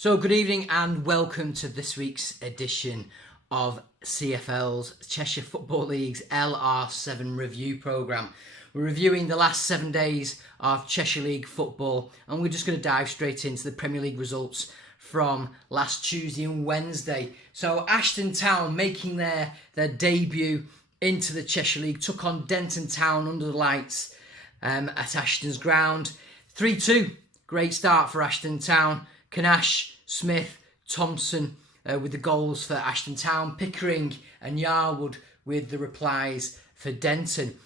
So good evening and welcome to this week's edition of CFL's Cheshire Football League's LR7 review programme. We're reviewing the last 7 days of Cheshire League football, and we're just going to dive straight into the Premier League results from last Tuesday and Wednesday. So Ashton Town making their debut into the Cheshire League, took on Denton Town under the lights at Ashton's ground. 3-2, great start for Ashton Town. Kanash, Smith, Thompson with the goals for Ashton Town, Pickering and Yarwood with the replies for Denton.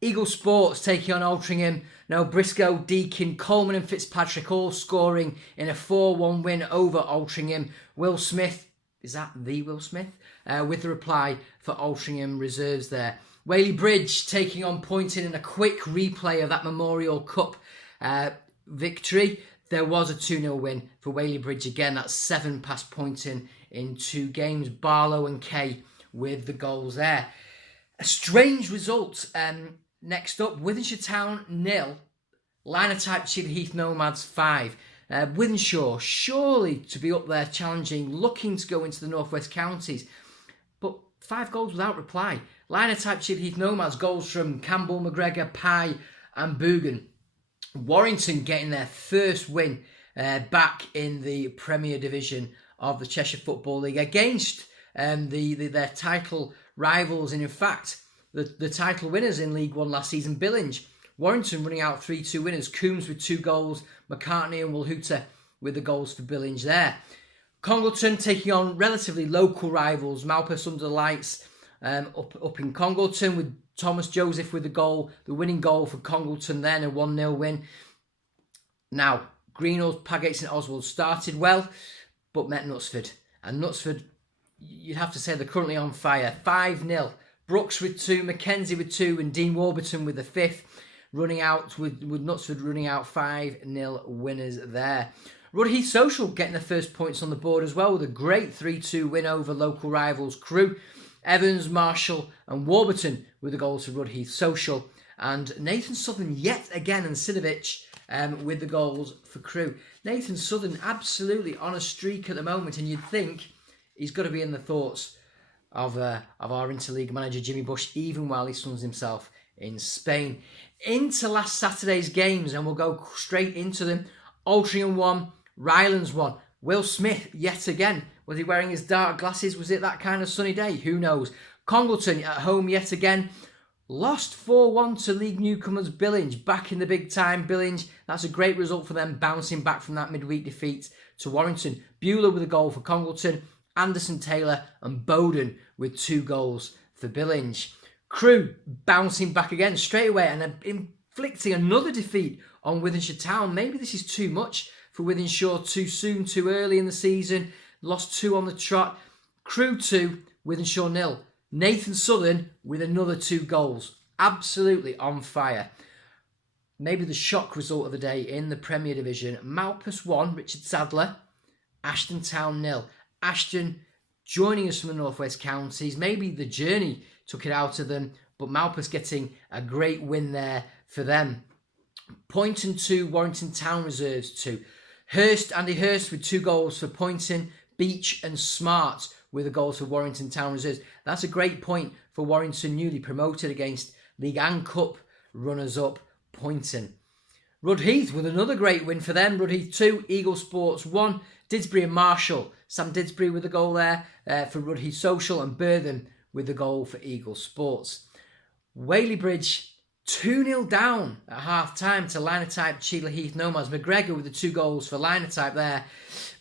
Eagle Sports taking on Altrincham. Now Briscoe, Deakin, Coleman and Fitzpatrick all scoring in a 4-1 win over Altrincham. Will Smith, is that the Will Smith? With the reply for Altrincham reserves there. Whaley Bridge taking on Poynton in a quick replay of that Memorial Cup victory. There was a 2-0 win for Whaley Bridge again. That's 7 past Poynton in 2 games. Barlow and Kay with the goals there. A strange result. Next up, Wythenshawe Town 0. Linotype Cheshire Heath Nomads 5. Wythenshawe surely to be up there challenging, looking to go into the North West Counties. But 5 goals without reply. Linotype Cheshire Heath Nomads, goals from Campbell, McGregor, Pye and Boogan. Warrington getting their first win back in the Premier Division of the Cheshire Football League against their title rivals, and in fact the title winners in League One last season, Billinge. Warrington running out 3-2 winners, Coombs with 2 goals, McCartney and Wolhuter with the goals for Billinge there. Congleton taking on relatively local rivals, Malpas under the lights up in Congleton with Thomas Joseph with the winning goal for Congleton then, a 1-0 win. Now, Greenhills, Paggates and Oswald started well, but met Knutsford. And Knutsford, you'd have to say they're currently on fire. 5-0. Brooks with 2, Mackenzie with 2 and Dean Warburton with the 5th. Running out with Knutsford running out 5-0 winners there. Rudheath Social getting the first points on the board as well with a great 3-2 win over local rivals Crewe. Evans, Marshall and Warburton with the goals for Rudheath Social, and Nathan Southern yet again and Sidovich with the goals for Crewe. Nathan Southern absolutely on a streak at the moment, and you'd think he's got to be in the thoughts of our interleague manager Jimmy Bush, even while he suns himself in Spain. Into last Saturday's games, and we'll go straight into them. Altrincham 1, Rylands 1. Will Smith yet again. Was he wearing his dark glasses? Was it that kind of sunny day? Who knows? Congleton at home yet again. Lost 4-1 to league newcomers Billinge. Back in the big time, Billinge. That's a great result for them, bouncing back from that midweek defeat to Warrington. Beulah with a goal for Congleton. Anderson, Taylor and Bowden with 2 goals for Billinge. Crewe bouncing back again straight away and inflicting another defeat on Wythenshawe Town. Maybe this is too much for Wythenshawe, too soon, too early in the season. Lost 2 on the trot. Crewe 2, Wythenshawe 0. Nathan Southern with another 2 goals. Absolutely on fire. Maybe the shock result of the day in the Premier Division. Malpas 1, Richard Sadler. Ashton Town 0. Ashton joining us from the North West Counties. Maybe the journey took it out of them, but Malpas getting a great win there for them. Poynton 2, Warrington Town reserves 2. Andy Hurst with 2 goals for Poynton. Beach and Smart with the goals for Warrington Town reserves. That's a great point for Warrington, newly promoted against League and Cup runners-up Poynton. Rudheath with another great win for them. Rudheath 2, Eagle Sports 1. Didsbury and Marshall. Sam Didsbury with the goal there for Rudheath Social, and Burtham with the goal for Eagle Sports. Whaley Bridge 2-0 down at half-time to Linotype Cheshire Heath Nomads. McGregor with the 2 goals for Linotype there.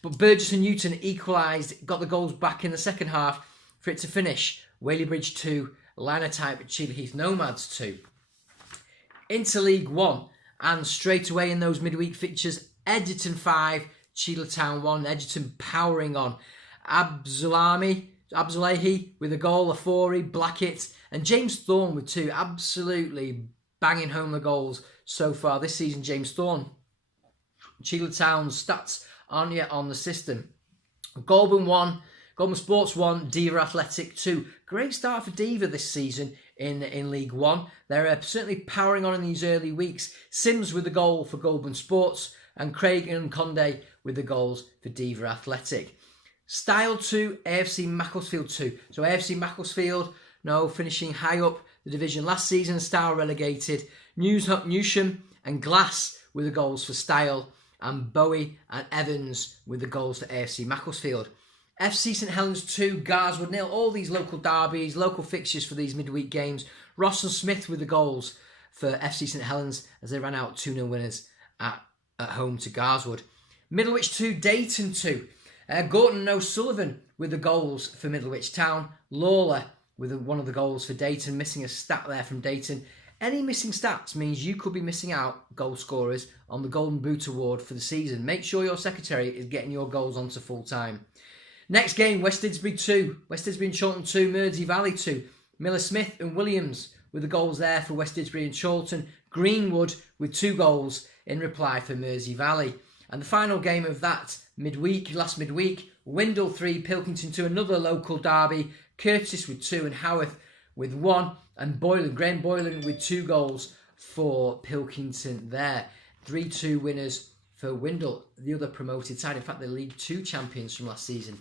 But Burgess and Newton equalised, got the goals back in the second half for it to finish. Whaley Bridge 2, Linotype Cheshire Heath Nomads 2. Into League 1, and straight away in those midweek fixtures, Edgerton 5, Cheshire Town 1. Edgerton powering on. Abdullahi with a goal, Afori, Blackett and James Thorne with 2. Absolutely banging home the goals so far this season, James Thorne. Cheshire Town's stats aren't yet on the system. Goulburn 1, Goulburn Sports 1, Diva Athletic 2. Great start for Diva this season in League One. They're certainly powering on in these early weeks. Sims with the goal for Goulburn Sports. and Craig and Conde with the goals for Diva Athletic. Style 2, AFC Macclesfield 2. So AFC Macclesfield, finishing high up the division last season, Style relegated. Newsham and Glass with the goals for Style, and Bowie and Evans with the goals for AFC Macclesfield. FC St Helens 2, Garswood 0. All these local derbies, local fixtures for these midweek games. Ross and Smith with the goals for FC St Helens as they ran out 2-0 winners at home to Garswood. Middlewich 2, Dayton 2. Gorton and O'Sullivan with the goals for Middlewich Town. Lawler with one of the goals for Dayton, missing a stat there from Dayton. Any missing stats means you could be missing out, goal scorers, on the Golden Boot Award for the season. Make sure your secretary is getting your goals onto full time. Next game, West Didsbury 2, West Didsbury and Chorlton 2, Mersey Valley 2. Miller Smith and Williams with the goals there for West Didsbury and Chorlton. Greenwood with 2 goals in reply for Mersey Valley. And the final game of that last midweek, Windle 3, Pilkington 2, another local derby. Curtis with 2 and Howarth with 1. And Graham Boylan with 2 goals for Pilkington there. 3-2 winners for Windle, the other promoted side. In fact, they're League 2 champions from last season.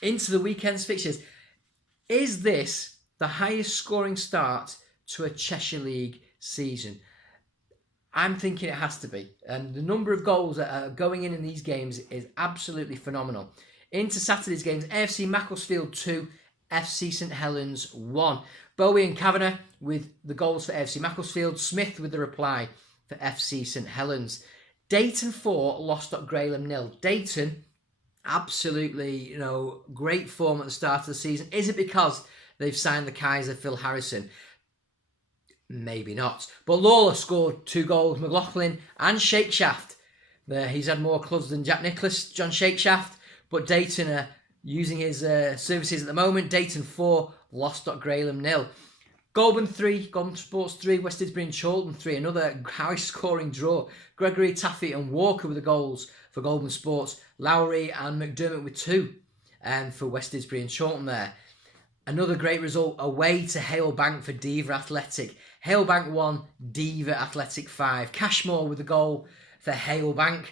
Into the weekend's fixtures. Is this the highest scoring start to a Cheshire League season? I'm thinking it has to be. And the number of goals that are going in these games is absolutely phenomenal. Into Saturday's games, AFC Macclesfield 2, FC St Helens 1. Bowie and Kavanagh with the goals for AFC Macclesfield. Smith with the reply for FC St Helens. Dayton 4, Lostock-Graham 0. Dayton, absolutely, great form at the start of the season. Is it because they've signed the Kaiser, Phil Harrison? Maybe not. But Lawler scored 2 goals. McLaughlin and Shakeshaft. He's had more clubs than Jack Nicholas, John Shakeshaft. But Dayton are using his services at the moment. Dayton 4, Lostock-Graham 0. Goulburn 3, Goulburn Sports 3, West Didsbury and Chorlton 3. Another high-scoring draw. Gregory, Taffy and Walker with the goals for Goulburn Sports. Lowry and McDermott with 2 for West Didsbury and Chorlton there. Another great result away to Halebank for Diva Athletic. Halebank 1, Diva Athletic 5. Cashmore with the goal for Halebank.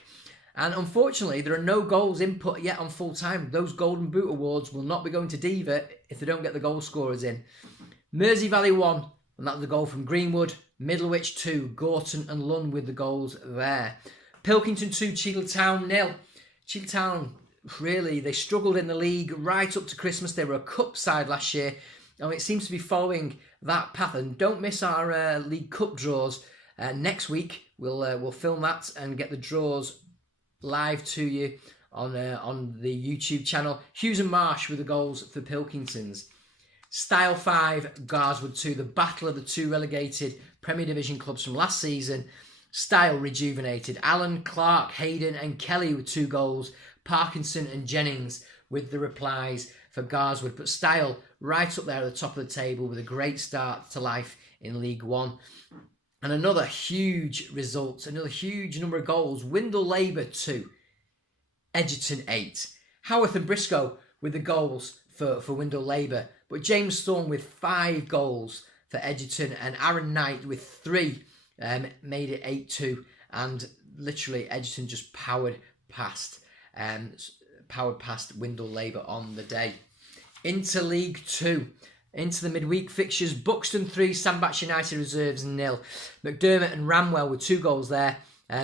And unfortunately, there are no goals input yet on full time. Those Golden Boot Awards will not be going to Diva if they don't get the goal scorers in. Mersey Valley 1, and that was the goal from Greenwood. Middlewich 2, Gorton and Lunn with the goals there. Pilkington 2, Cheadle 0. Cheadle, really, they struggled in the league right up to Christmas. They were a cup side last year, and it seems to be following that path. And don't miss our League Cup draws next week. We'll film that and get the draws live to you on the YouTube channel. Hughes and Marsh with the goals for Pilkingtons. Style 5, Garswood 2, the battle of the 2 relegated Premier Division clubs from last season. Style rejuvenated. Allen, Clark, Hayden and Kelly with 2 goals. Parkinson and Jennings with the replies for Garswood. But Style right up there at the top of the table with a great start to life in League 1. And another huge result, another huge number of goals. Windle Labour 2, Edgerton 8. Howarth and Briscoe with the goals for Windle Labour. But James Thorne with 5 goals for Edgerton, and Aaron Knight with 3 made it 8-2. And literally Edgerton just powered past Windle Labour on the day. Into League 2. Into the midweek fixtures, Buxton 3, Sandbach United Reserves 0. McDermott and Ramwell with 2 goals there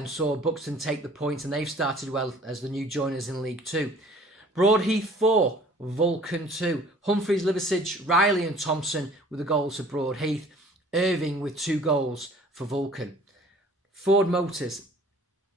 saw Buxton take the point, and they've started well as the new joiners in League 2. Broadheath 4, Vulcan 2. Humphreys, Liversidge, Riley and Thompson with the goals for Broadheath. Irving with 2 goals for Vulcan. Ford Motors,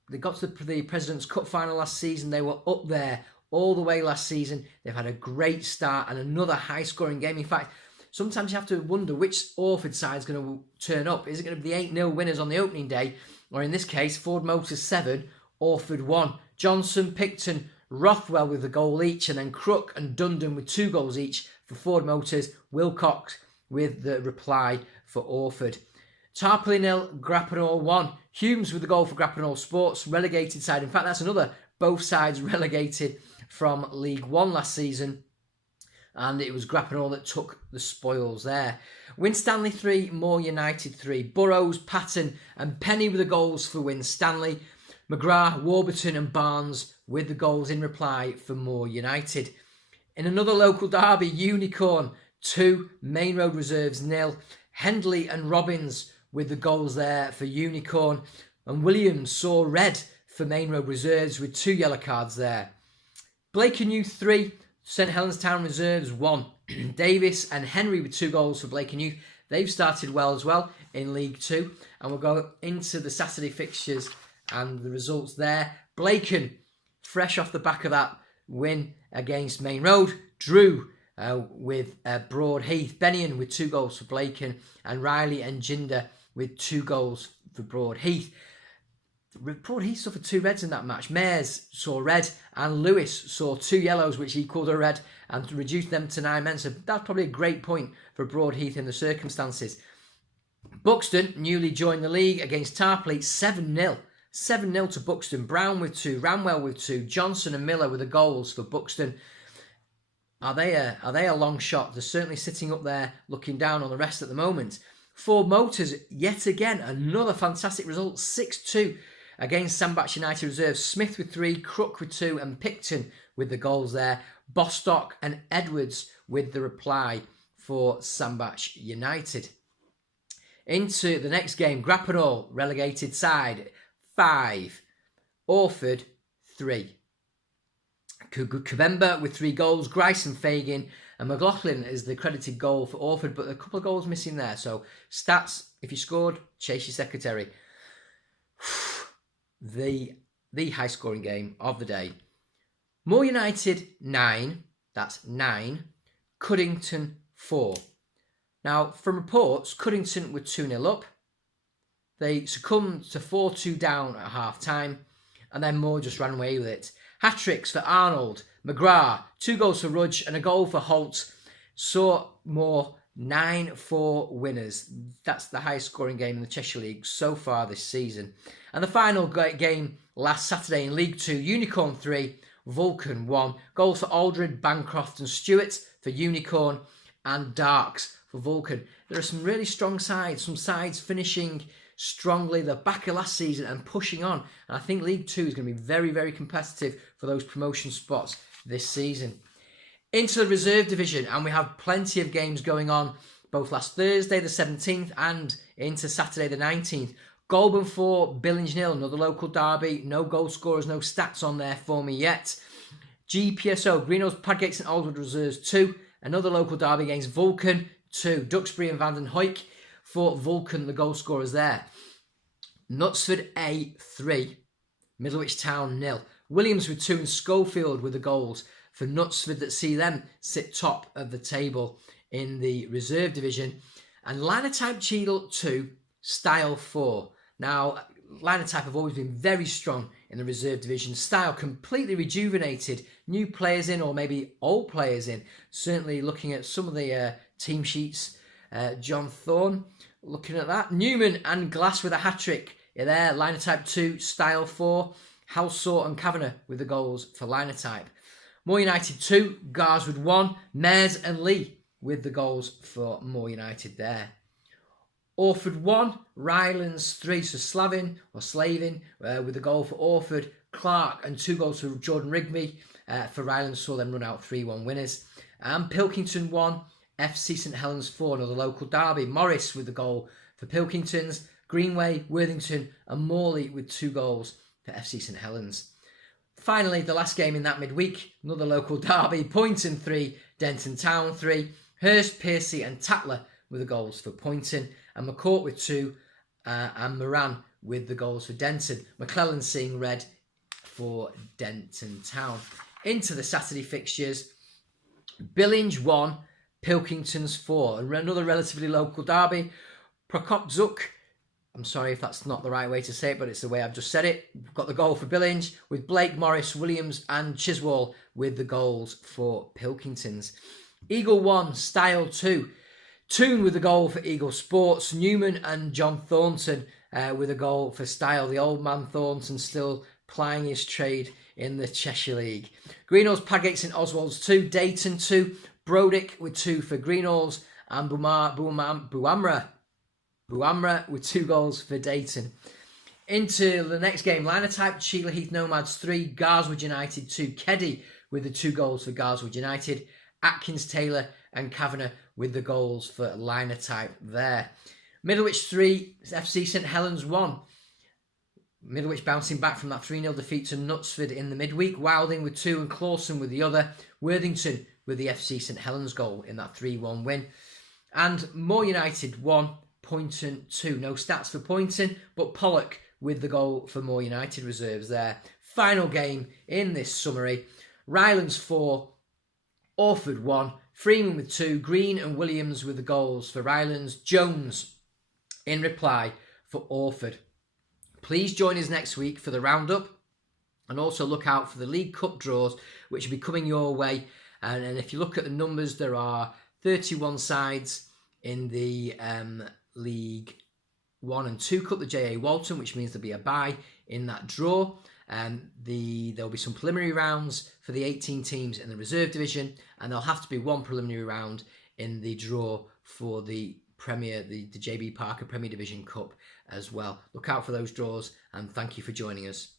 they got to the President's Cup final last season. They were up there all the way last season. They've had a great start and another high-scoring game. In fact, sometimes you have to wonder which Orford side is going to turn up. Is it going to be the 8-0 winners on the opening day? Or in this case, Ford Motors 7, Orford 1. Johnson, Picton, Rothwell with a goal each, and then Crook and Dundon with 2 goals each for Ford Motors. Wilcox with the reply for Orford. Tarpley 0, Grappenhall 1. Humes with the goal for Grappenhall Sports, relegated side. In fact, that's another. Both sides relegated from League 1 last season. And it was Grappenhall that took the spoils there. Winstanley 3, Moore United 3. Burrows, Patton and Penny with the goals for Winstanley. McGrath, Warburton and Barnes with the goals in reply for Moore United. In another local derby, Unicorn 2, Main Road Reserves 0. Hendley and Robbins with the goals there for Unicorn. And Williams saw red for Main Road Reserves with 2 yellow cards there. Blakeney 3, St Helens Town Reserves 1. Davis and Henry with 2 goals for Blakeney. They've started well as well in League 2. And we'll go into the Saturday fixtures and the results there. Blacon, fresh off the back of that win against Main Road, drew with Broadheath. Bennion with 2 goals for Blacon. And Riley and Jinder with 2 goals for Broadheath. Broadheath suffered 2 reds in that match. Mayers saw red and Lewis saw 2 yellows, which equalled a red and reduced them to 9 men. So that's probably a great point for Broadheath in the circumstances. Buxton newly joined the league against Tarpley 7-0. 7-0 to Buxton. Brown with 2, Ramwell with 2, Johnson and Miller with the goals for Buxton. Are they a long shot? They're certainly sitting up there looking down on the rest at the moment. Ford Motors, yet again, another fantastic result, 6-2 against Sandbach United Reserves. Smith with 3, Crook with 2 and Picton with the goals there. Bostock and Edwards with the reply for Sandbach United. Into the next game, Grappenhall relegated side 5, Orford 3. Kabemba with 3 goals, Grice and Fagan, and McLaughlin is the credited goal for Orford, but a couple of goals missing there. So stats, if you scored, chase your secretary. The high scoring game of the day. Moore United 9, that's 9, Cuddington 4. Now, from reports, Cuddington were 2-0 up. They succumbed to 4-2 down at half-time, and then Moore just ran away with it. Hat-tricks for Arnold, McGrath, 2 goals for Rudge, and a goal for Holt. Saw Moore 9-4 winners. That's the highest scoring game in the Cheshire League so far this season. And the final game last Saturday in League 2, Unicorn 3, Vulcan 1. Goals for Aldred, Bancroft and Stewart for Unicorn, and Darks for Vulcan. There are some really strong sides, some sides finishing strongly the back of last season and pushing on. And I think League 2 is going to be very, very competitive for those promotion spots this season. Into the reserve division, and we have plenty of games going on both last Thursday the 17th and into Saturday the 19th. Goulburn 4, Billinge 0, another local derby. No goal scorers, no stats on there for me yet. GPSO, Greenhills, Padgate St Aldwood Reserves 2, another local derby against Vulcan 2. Duxbury and Vanden Hoyk for Vulcan, the goal scorers there. Knutsford A 3, Middlewich Town 0. Williams with 2 and Schofield with the goals for Knutsford that see them sit top of the table in the reserve division. And Linotype Cheadle 2, Style 4. Now, Linotype have always been very strong in the reserve division. Style completely rejuvenated. New players in, or maybe old players in. Certainly looking at some of the team sheets. John Thorne, looking at that. Newman and Glass with a hat-trick there. Linotype 2, Style 4. Halsall and Kavanagh with the goals for Linotype. Moore United 2, Garswood 1. Mayers and Lee with the goals for Moore United there. Orford 1, Rylands 3, so Slavin with the goal for Orford. Clark and 2 goals for Jordan Rigby for Rylands, saw them run out 3-1 winners. And Pilkington 1, FC St Helens 4, another local derby. Morris with the goal for Pilkingtons. Greenway, Worthington and Morley with 2 goals for FC St Helens. Finally, the last game in that midweek, another local derby. Poynton 3, Denton Town 3. Hurst, Piercy and Tatler with the goals for Poynton. And McCourt with 2 and Moran with the goals for Denton. McClellan seeing red for Denton Town. Into the Saturday fixtures. Billinge 1, Pilkingtons 4. Another relatively local derby. Prokopzuk, I'm sorry if that's not the right way to say it, but it's the way I've just said it. We've got the goal for Billinge with Blake, Morris, Williams and Chiswell with the goals for Pilkingtons. Eagle 1, Style 2. Toon with the goal for Eagle Sports. Newman and John Thornton with a goal for Style. The old man Thornton still plying his trade in the Cheshire League. Greenhills, Padgate St Oswald's 2. Dayton 2. Brodick with 2 for Greenhills. And Buamra with 2 goals for Dayton. Into the next game, Linotype, Sheila Heath Nomads 3, Garswood United 2, Keddy with the 2 goals for Garswood United, Atkins, Taylor and Kavanagh with the goals for Linotype there. Middlewich 3, FC St Helens 1. Middlewich bouncing back from that 3-0 defeat to Knutsford in the midweek. Wilding with 2 and Clawson with the other. Worthington with the FC St Helens goal in that 3-1 win. And Moore United 1, Poynton 2. No stats for Poynton, but Pollock with the goal for Moore United reserves there. Final game in this summary. Rylands 4, Orford 1, Freeman with 2, Green and Williams with the goals for Rylands, Jones in reply for Orford. Please join us next week for the roundup, and also look out for the League Cup draws, which will be coming your way. And if you look at the numbers, there are 31 sides in the League 1 and 2 Cup, the JA Walton, which means there'll be a bye in that draw. There'll be some preliminary rounds for the 18 teams in the reserve division, and there'll have to be one preliminary round in the draw for the Premier, the JB Parker Premier Division Cup as well. Look out for those draws, and thank you for joining us.